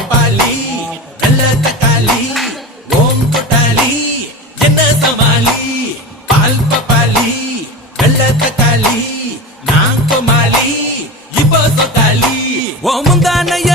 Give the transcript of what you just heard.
பப்பாளி நல்ல தக்காளி ஓம் தொட்டாலி என்ன சமாளி பால் பப்பாளி நல்ல தக்காளி நான் கோமாளி இப்போ சொத்தாலி ஓ முந்தானைய